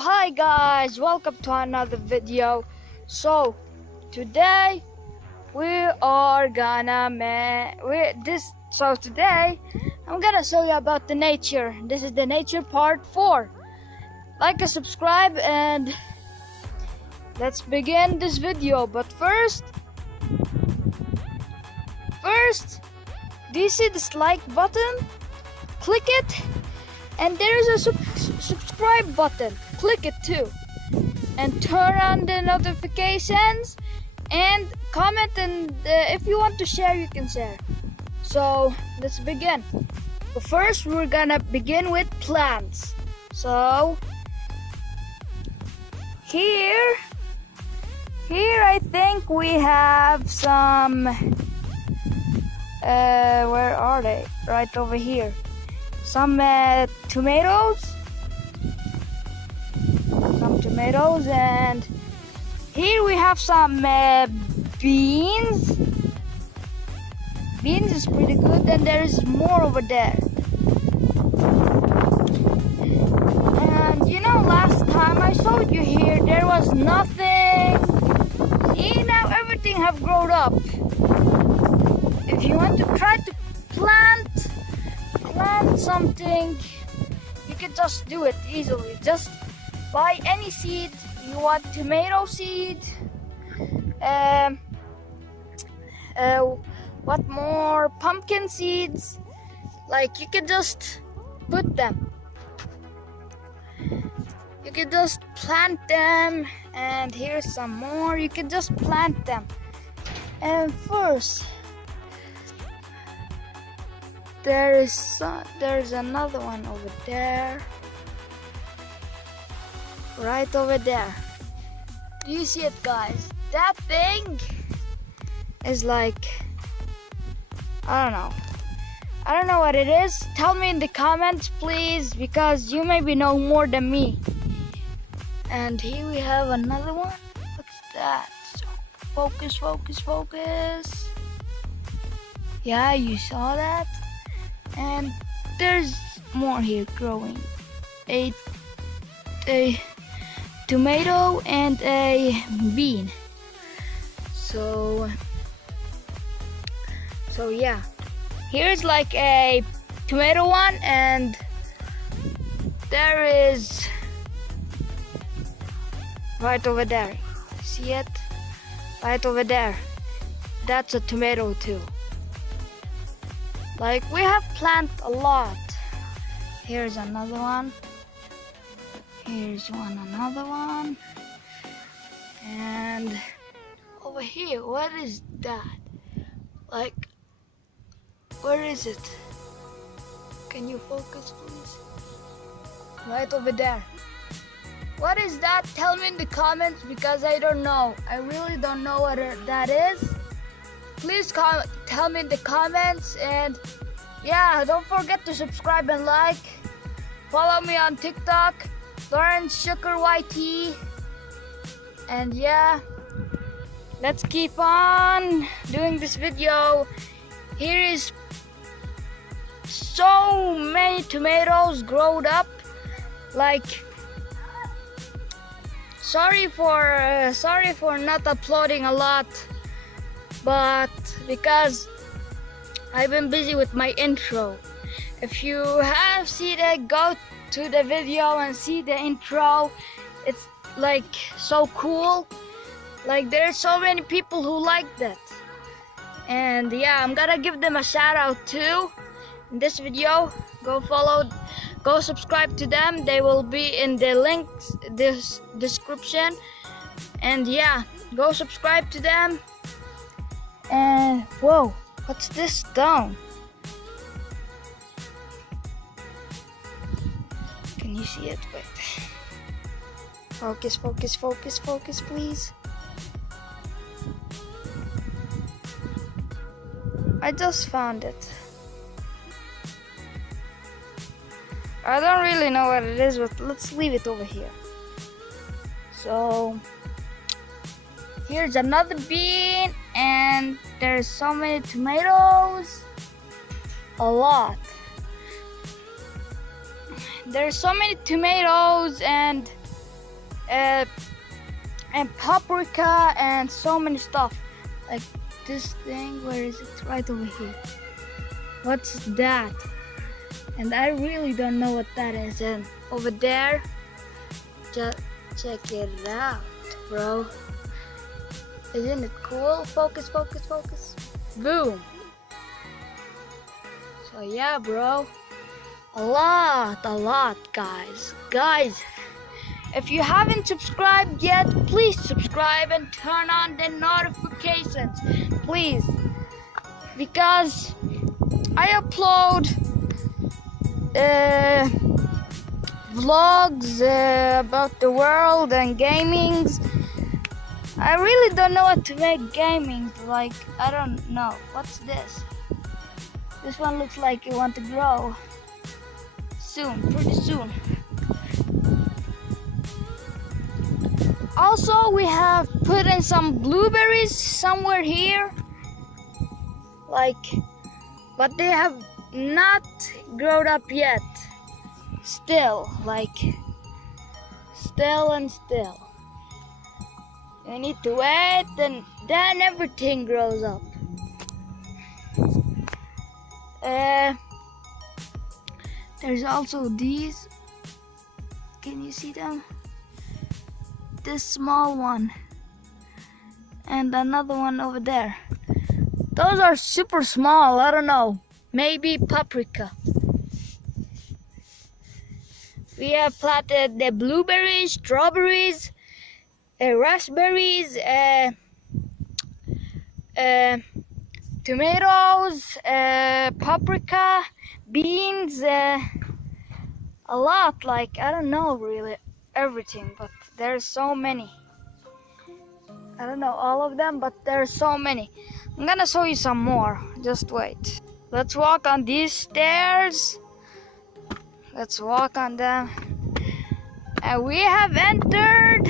Hi guys, welcome to another video. So today we are gonna today I'm gonna show you about the nature. This is the nature part 4. Like and subscribe and let's begin this video. But first, do you see this like button? Click it, and there is a subscribe button. Click it too, and turn on the notifications and comment, and if you want to share, you can share. So let's begin. But first we're gonna begin with plants. So here I think we have some where are they? Right over here. Some tomatoes, and here we have some beans. Beans is pretty good, and there is more over there. And you know, last time I showed you here, there was nothing. See, now everything have grown up. If you want to try to plant something, you can just do it easily. Just buy any seed you want. Tomato seed, what more, pumpkin seeds. Like, you can just put them, you can just plant them. And here's some more, you can just plant them. And first there's another one over there, right over there. Do you see it, guys? That thing is like, I don't know what it is. Tell me in the comments, please, because you maybe know more than me. And here we have another one. What's that? Focus. Yeah, you saw that. And there's more here growing. A tomato and a bean. So yeah, here's like a tomato one, and there is right over there. See it? Right over there. That's a tomato too. Like, we have planted a lot. Here's another one. Here's another one. And over here, what is that? Like, where is it? Can you focus, please? Right over there. What is that? Tell me in the comments, because I don't know. I really don't know what that is. Please tell me in the comments. And yeah, don't forget to subscribe and like. Follow me on TikTok, Lawrence Sugar YT. And yeah, let's keep on doing this video. Here is so many tomatoes growed up. Like, sorry for not uploading a lot, but because I've been busy with my intro. If you have seen it, go to the video and see the intro. It's like so cool. Like, there's so many people who like that. And yeah, I'm gonna give them a shout out too in this video. Go subscribe to them. They will be in the links, this description. And yeah, go subscribe to them. And whoa, what's this stone? Can you see it? Wait. Focus, please. I just found it. I don't really know what it is, but let's leave it over here. So here's another bean, and there's so many tomatoes. A lot. There's so many tomatoes and paprika and so many stuff. Like this thing, where is it? Right over here. What's that? And I really don't know what that is. And over there, just check it out, bro. Isn't it cool? Focus, focus, focus. Boom. So yeah, bro. A lot, guys. Guys, if you haven't subscribed yet, please subscribe and turn on the notifications, please. Because I upload vlogs about the world and gamings. I really don't know what to make gaming. Like, I don't know. What's this? This one looks like it want to grow soon, pretty soon. Also, we have put in some blueberries somewhere here. Like, but they have not grown up yet. Still, like, still. You need to wait, and then everything grows up. There's also these. Can you see them? This small one and another one over there. Those are super small. I don't know. Maybe paprika. We have planted the blueberries, strawberries, raspberries, tomatoes, paprika, beans, a lot. Like, I don't know really everything, but there's so many. I don't know all of them, but there's so many. I'm gonna show you some more. Just wait. Let's walk on these stairs. Let's walk on them. And we have entered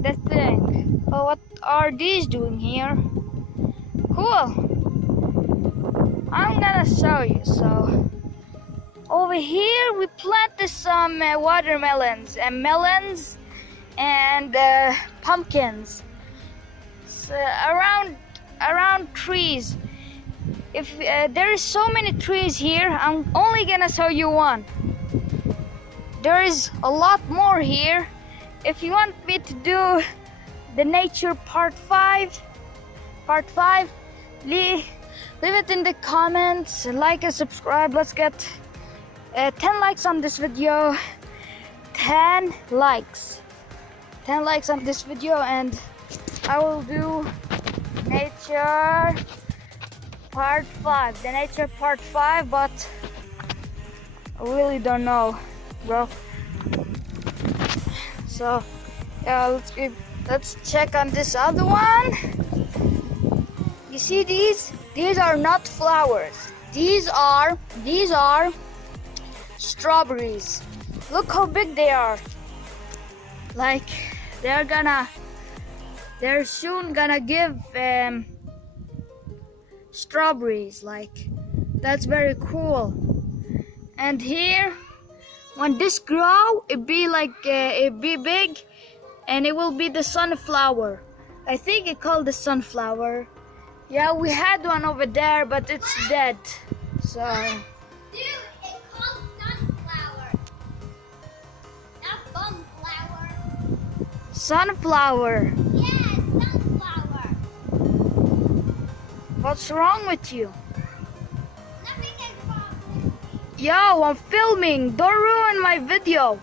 the thing. Oh, what are these doing here? Cool. I'm gonna show you. So over here we planted some watermelons and melons and pumpkins. So around trees. If there is so many trees here, I'm only gonna show you one. There is a lot more here. If you want me to do the nature part 5, leave it in the comments, like and subscribe. Let's get 10 likes on this video. 10 likes on this video, and I will do nature part 5, the nature part 5, but I really don't know, bro. So yeah, let's check on this other one. You see these are not flowers. These are strawberries. Look how big they are. Like, they're soon gonna give strawberries. Like, that's very cool. And here, when this grow, it be big, and it will be the sunflower. I think it called the sunflower. Yeah, we had one over there, but it's dead. So dude, it's called sunflower, not bumflower. Sunflower. Yeah, sunflower. What's wrong with you? Nothing is wrong with me. Yo, I'm filming. Don't ruin my video.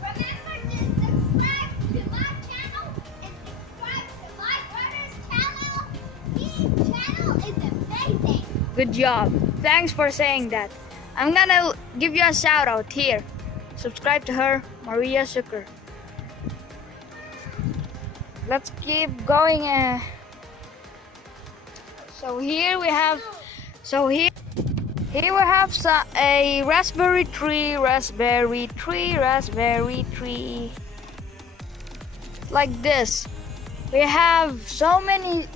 Remember to subscribe to my channel and subscribe to my brother's channel. His channel is amazing. Good job. Thanks for saying that. I'm gonna give you a shout out here. Subscribe to her, Maria Sucker. Let's keep going. So here we have, here we have a raspberry tree, like this. We have so many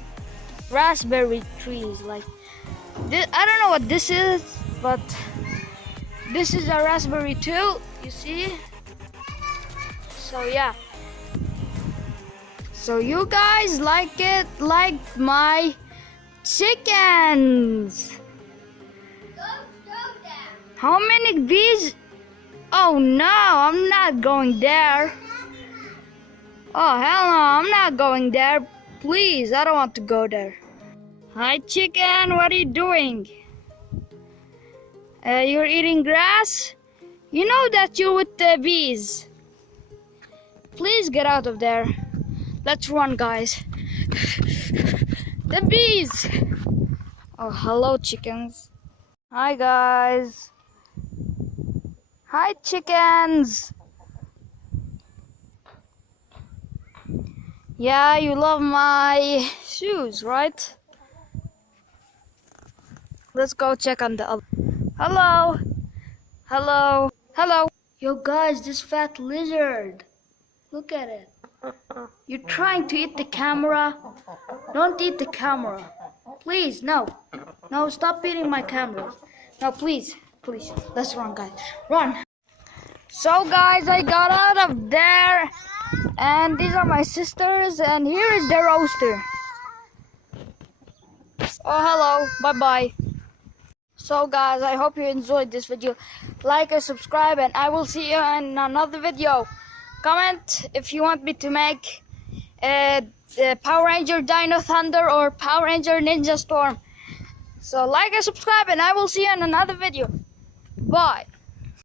raspberry trees. Like this, I don't know what this is, but this is a raspberry too. You see? So yeah. So you guys like my chickens? How many bees? Oh no, I'm not going there. Oh hell no, I'm not going there. Please, I don't want to go there. Hi chicken, what are you doing? You're eating grass? You know that you're with the bees. Please get out of there. Let's run, guys. The bees! Oh, hello chickens. Hi guys. Hi chickens. Yeah, you love my shoes, right? Let's go check on the other. Hello. Hello. Hello. Yo guys, this fat lizard. Look at it. You're trying to eat the camera. Don't eat the camera. Please, no. No, stop eating my camera. No, please. Please. Let's run, guys. Run. So guys, I got out of there. And these are my sisters. And here is the roaster. Oh, hello. Bye-bye. So guys, I hope you enjoyed this video. Like and subscribe, and I will see you in another video. Comment if you want me to make Power Ranger Dino Thunder or Power Ranger Ninja Storm. So like and subscribe, and I will see you in another video. Bye.